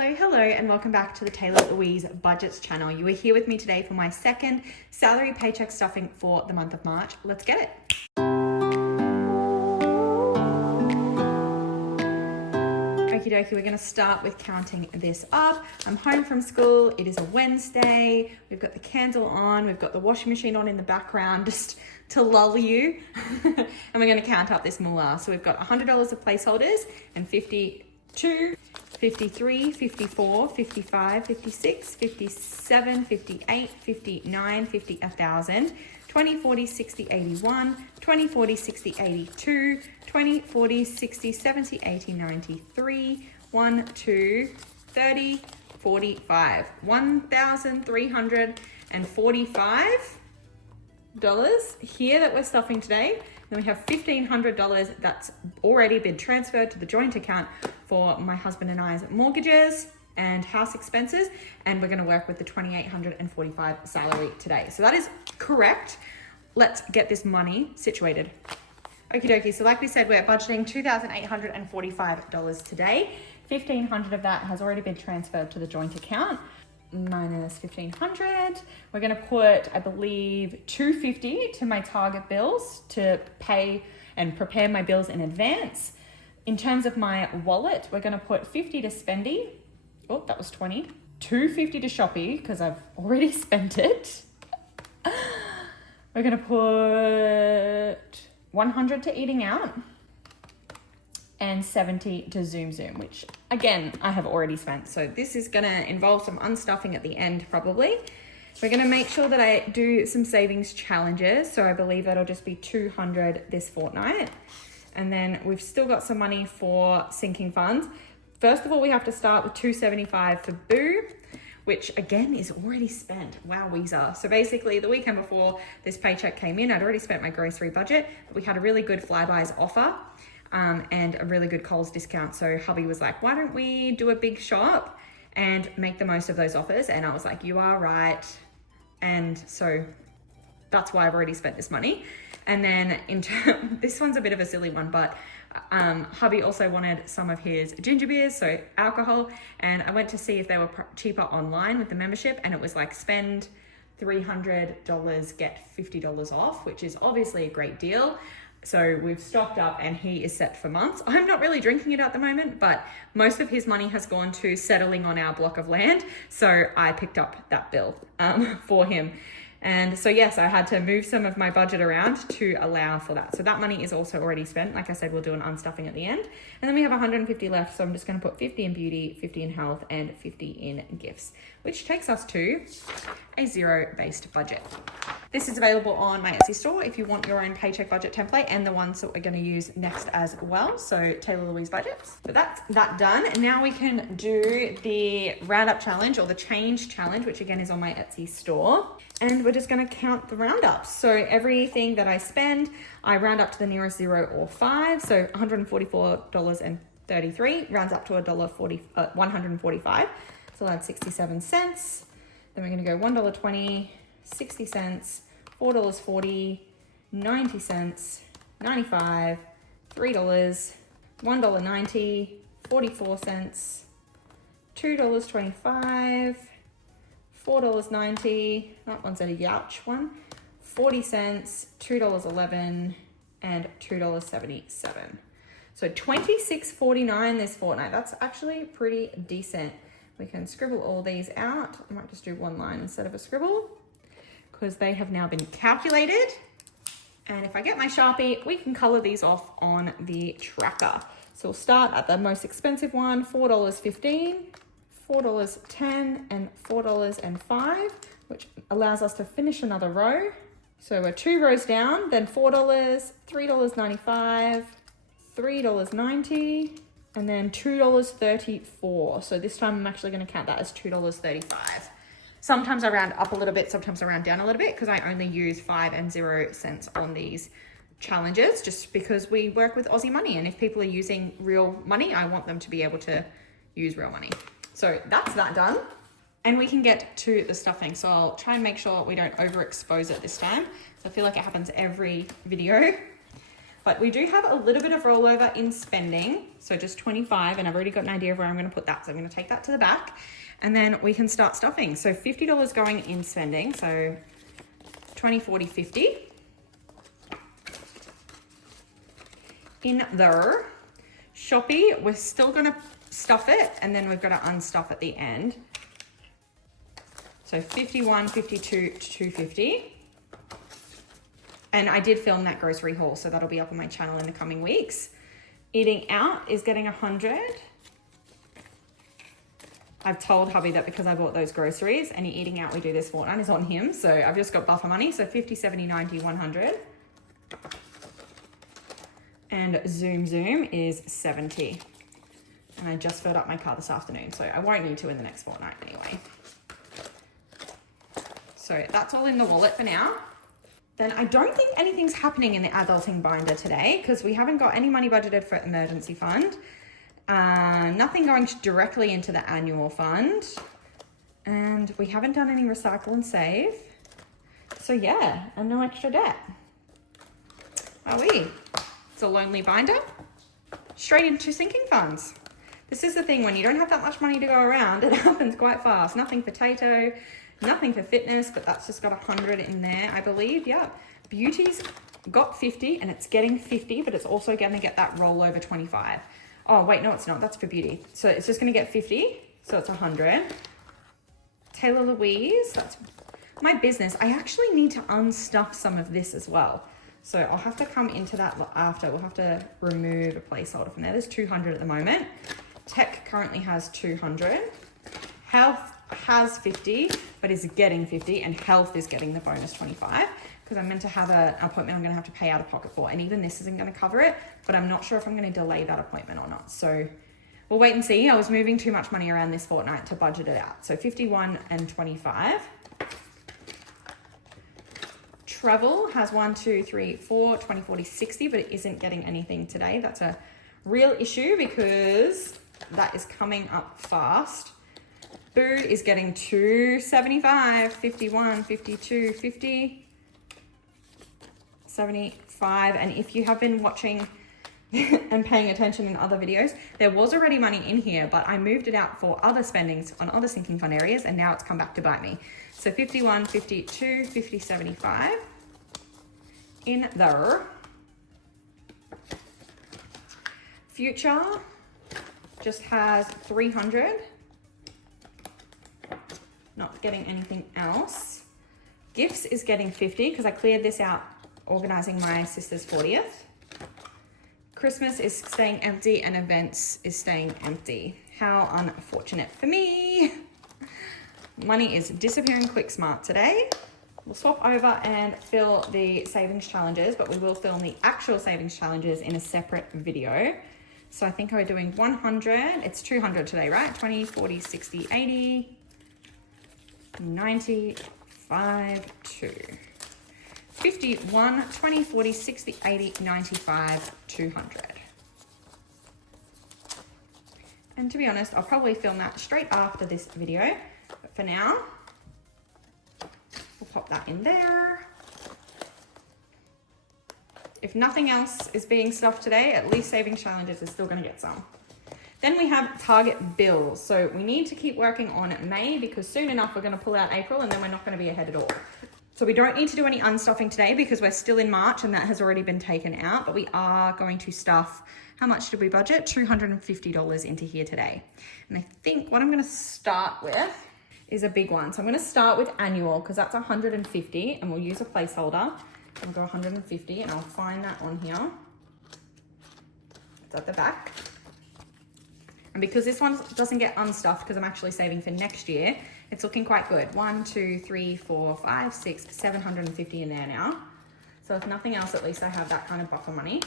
Hello, and welcome back to the Taylah Louise Budgets channel. You are here with me today for my second salary paycheck stuffing for the month of March. Let's get it. Okie dokie, we're gonna start with counting this up. I'm home from school, it is a Wednesday, we've got the candle on, we've got the washing machine on in the background just to lull you. And we're gonna count up this moolah. So we've got $100 of placeholders and 52, 53, 54, 55, 56, 57, 58, 59, 50, 1,000, 20, 40, 60, 81, 20, 40, 60, 82, 20, 40, 60, 70, 80, 93, 1, 2, 30, 45, $1,345 here that we're stuffing today. Then we have $1,500 that's already been transferred to the joint account for my husband and I's mortgages and house expenses. And we're gonna work with the $2,845 salary today. So that is correct. Let's get this money situated. Okie dokie, so like we said, we're budgeting $2,845 today. $1,500 of that has already been transferred to the joint account. Minus 1,500. We're gonna put, I believe, $250 to my target bills to pay and prepare my bills in advance. In terms of my wallet, we're gonna put 50 to spendy. Oh, that was 20. 250 to shoppy, because I've already spent it. We're gonna put 100 to eating out and 70 to Zoom, which again, I have already spent. So this is gonna involve some unstuffing at the end probably. We're gonna make sure that I do some savings challenges. So I believe that'll just be 200 this fortnight. And then we've still got some money for sinking funds. First of all, we have to start with $275 for Boo, which again is already spent. Wow, Weezer. So basically the weekend before this paycheck came in, I'd already spent my grocery budget, but we had a really good Flybuys offer and a really good Coles discount. So hubby was like, why don't we do a big shop and make the most of those offers? And I was like, you are right. And so that's why I've already spent this money. And then this one's a bit of a silly one, but hubby also wanted some of his ginger beers, so alcohol, and I went to see if they were cheaper online with the membership, and it was like spend $300, get $50 off, which is obviously a great deal. So we've stocked up and he is set for months. I'm not really drinking it at the moment, but most of his money has gone to settling on our block of land. So I picked up that bill for him. And so yes, I had to move some of my budget around to allow for that. So that money is also already spent. Like I said, we'll do an unstuffing at the end. And then we have 150 left. So I'm just gonna put 50 in beauty, 50 in health, and 50 in gifts, which takes us to a zero-based budget. This is available on my Etsy store if you want your own paycheck budget template and the ones that we're gonna use next as well. So Taylah Louise budgets. But that's that done. And now we can do the roundup challenge or the change challenge, which again is on my Etsy store. And we're just gonna count the roundups. So everything that I spend, I round up to the nearest 0 or 5. So $144.33 rounds up to $145. So that's 67 cents. Then we're gonna go $1.20, 60 cents, $4.40, 90 cents, 95, $3, $1.90, 44 cents, $2.25, $4.90, that one's at a Youch one, 40 cents, $2.11, and $2.77. So $26.49 this fortnight. That's actually pretty decent. We can scribble all these out. I might just do one line instead of a scribble because they have now been calculated. And if I get my Sharpie, we can color these off on the tracker. So we'll start at the most expensive one, $4.15. $4.10 and $4.05, which allows us to finish another row. So we're 2 rows down, then $4, $3.95, $3.90, and then $2.34. So this time I'm actually going to count that as $2.35. Sometimes I round up a little bit, sometimes I round down a little bit because I only use 5 and 0 cents on these challenges just because we work with Aussie money. And if people are using real money, I want them to be able to use real money. So that's that done. And we can get to the stuffing. So I'll try and make sure we don't overexpose it this time. So I feel like it happens every video. But we do have a little bit of rollover in spending. So just 25, and I've already got an idea of where I'm gonna put that. So I'm gonna take that to the back and then we can start stuffing. So $50 going in spending. So 20, 40, 50. In there. Shopee, we're still gonna stuff it and then we've got to unstuff at the end. So 51, 52, 250. And I did film that grocery haul, so that'll be up on my channel in the coming weeks. Eating out is getting 100. I've told hubby that because I bought those groceries, any eating out we do this fortnight is on him. So I've just got buffer money. So 50, 70, 90, 100. And Zoom is 70. And I just filled up my car this afternoon, so I won't need to in the next fortnight anyway. So that's all in the wallet for now. Then I don't think anything's happening in the adulting binder today because we haven't got any money budgeted for emergency fund. Nothing going directly into the annual fund. And we haven't done any recycle and save. So yeah, and no extra debt. Are we? It's a lonely binder. Straight into sinking funds. This is the thing, when you don't have that much money to go around, it happens quite fast. Nothing potato, nothing for fitness, but that's just got 100 in there, I believe. Yeah, Beauty's got 50 and it's getting 50, but it's also going to get that rollover 25. Oh, wait, no, it's not. That's for Beauty. So it's just going to get 50. So it's 100. Taylah Louise, that's my business. I actually need to unstuff some of this as well. So I'll have to come into that after. We'll have to remove a placeholder from there. There's 200 at the moment. Tech currently has 200. Health has 50, but is getting 50, and health is getting the bonus 25 because I'm meant to have an appointment I'm going to have to pay out of pocket for, and even this isn't going to cover it, but I'm not sure if I'm going to delay that appointment or not. So we'll wait and see. I was moving too much money around this fortnight to budget it out. So 51 and 25. Travel has 1, 2, 3, 4, 20, 40, 60, but it isn't getting anything today. That's a real issue because that is coming up fast. Food is getting 275, 51, 52, 50, 75. And if you have been watching and paying attention in other videos, there was already money in here, but I moved it out for other spendings on other sinking fund areas, and now it's come back to bite me. So 51, 52, 50, 75 in there. Future just has 300. Not getting anything else. Gifts is getting 50 because I cleared this out organizing my sister's 40th. Christmas is staying empty and events is staying empty. How unfortunate for me. Money is disappearing quick smart today. We'll swap over and fill the savings challenges, but we will film the actual savings challenges in a separate video. So I think we're doing 100. It's 200 today, right? 20, 40, 60, 80, 90, 5, 2. 51, 20, 40, 60, 80, 95, 200. And to be honest, I'll probably film that straight after this video. But for now, we'll pop that in there. If nothing else is being stuffed today, at least savings challenges is still going to get some. Then we have target bills. So we need to keep working on May because soon enough we're going to pull out April and then we're not going to be ahead at all. So we don't need to do any unstuffing today because we're still in March and that has already been taken out, but we are going to stuff, how much did we budget? $250 into here today. And I think what I'm going to start with is a big one. So I'm going to start with annual because that's 150 and we'll use a placeholder. I'll go 150 and I'll find that on here. It's at the back. And because this one doesn't get unstuffed because I'm actually saving for next year, it's looking quite good. 1, 2, 3, 4, 5, 6, 750 in there now. So if nothing else, at least I have that kind of buffer money.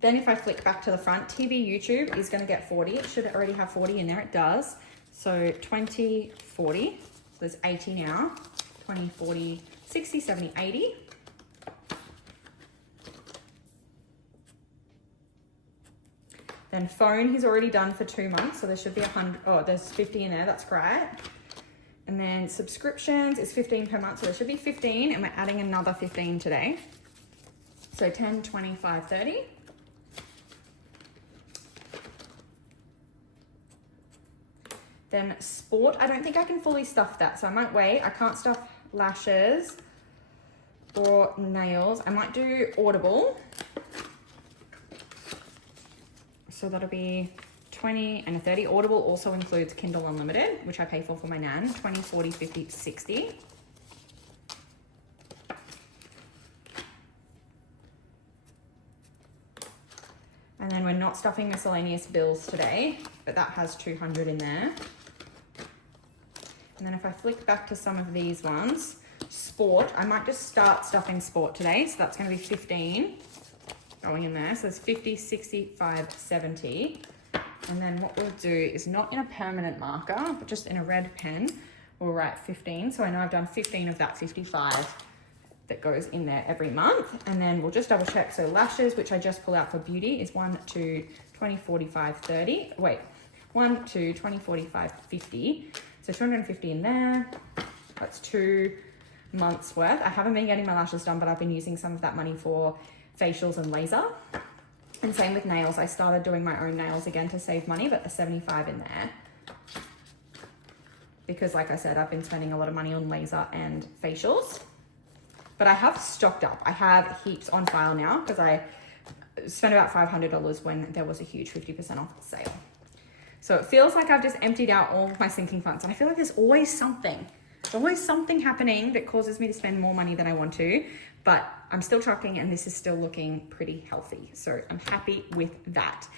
Then if I flick back to the front, TV, YouTube is going to get 40. It should already have 40 in there. It does. So 20, 40. So there's 80 now. 20, 40, 60, 70, 80. Then phone he's already done for 2 months, so there should be 100. Oh, there's 50 in there. That's great. And then subscriptions is 15 per month, so there should be 15, and we're adding another 15 today. So 10, 25, 30. Then sport, I don't think I can fully stuff that, so I might wait. I can't stuff lashes or nails. I might do Audible. So that'll be 20 and a 30. Audible also includes Kindle Unlimited, which I pay for my nan. 20, 40, 50, 60. And then we're not stuffing miscellaneous bills today, but that has 200 in there. And then if I flick back to some of these ones, sport, I might just start stuffing sport today. So that's going to be 15 going in there. So there's 50, 65, 70. And then what we'll do is not in a permanent marker, but just in a red pen, we'll write 15. So I know I've done 15 of that 55 that goes in there every month. And then we'll just double check. So lashes, which I just pull out for beauty, is 1, 2, 20, 45, 30. Wait, 1, 2, 20, 45, 50. So 250 in there. That's 2 months worth. I haven't been getting my lashes done, but I've been using some of that money for facials and laser. And same with nails. I started doing my own nails again to save money, but the 75 in there. Because like I said, I've been spending a lot of money on laser and facials. But I have stocked up. I have heaps on file now because I spent about $500 when there was a huge 50% off sale. So it feels like I've just emptied out all of my sinking funds. And I feel like there's always something. There's always something happening that causes me to spend more money than I want to. But I'm still trucking and this is still looking pretty healthy. So I'm happy with that.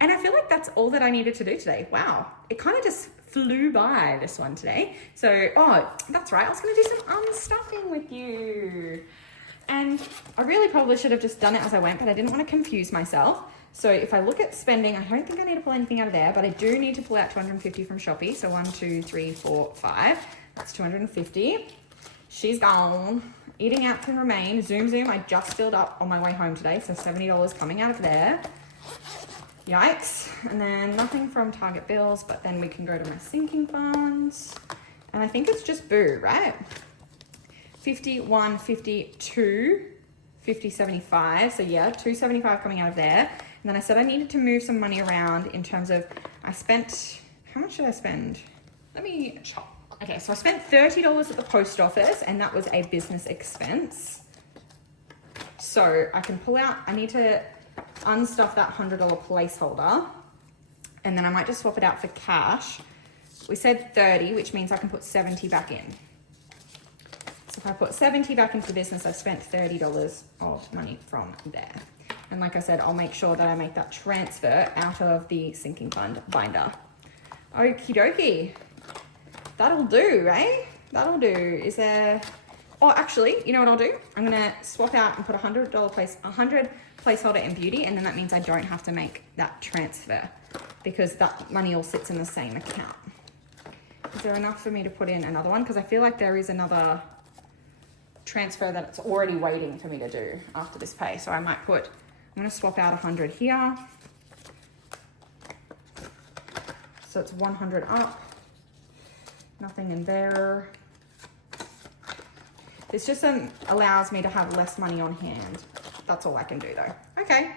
And I feel like that's all that I needed to do today. Wow. It kind of just flew by, this one today. So, oh, that's right. I was going to do some unstuffing with you. And I really probably should have just done it as I went, but I didn't want to confuse myself. So if I look at spending, I don't think I need to pull anything out of there, but I do need to pull out 250 from Shopee. So 1, 2, 3, 4, 5. That's 250. She's gone. Eating out can remain. Zoom. I just filled up on my way home today. So $70 coming out of there. Yikes. And then nothing from Target bills, but then we can go to my sinking funds. And I think it's just Boo, right? 51, 52, 50, 75. So yeah, 275 coming out of there. And then I said I needed to move some money around in terms of, I spent, how much did I spend? Let me check. Okay, so I spent $30 at the post office and that was a business expense. So I can pull out, I need to unstuff that $100 placeholder and then I might just swap it out for cash. We said 30, which means I can put 70 back in. So if I put 70 back into the business, I've spent $30 of money from there. And like I said, I'll make sure that I make that transfer out of the sinking fund binder. Okie dokie. That'll do, right? That'll do. Is there... Oh, actually, you know what I'll do? I'm going to swap out and put $100 placeholder in beauty, and then that means I don't have to make that transfer because that money all sits in the same account. Is there enough for me to put in another one? Because I feel like there is another transfer that it's already waiting for me to do after this pay. So I might put... I'm going to swap out 100 here. So it's 100 up. Nothing in there. This just allows me to have less money on hand. That's all I can do though. Okay,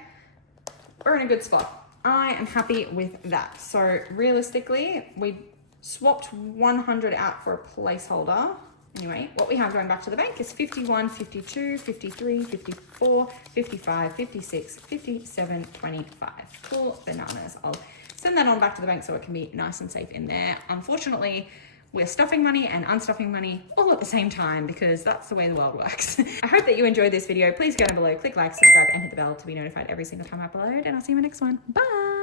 we're in a good spot. I am happy with that. So realistically, we swapped 100 out for a placeholder. Anyway, what we have going back to the bank is 51, 52, 53, 54, 55, 56, 57, 25. Cool bananas. I'll send that on back to the bank so it can be nice and safe in there. Unfortunately, we're stuffing money and unstuffing money all at the same time because that's the way the world works. I hope that you enjoyed this video. Please go down below, click like, subscribe, and hit the bell to be notified every single time I upload, and I'll see you in my next one. Bye!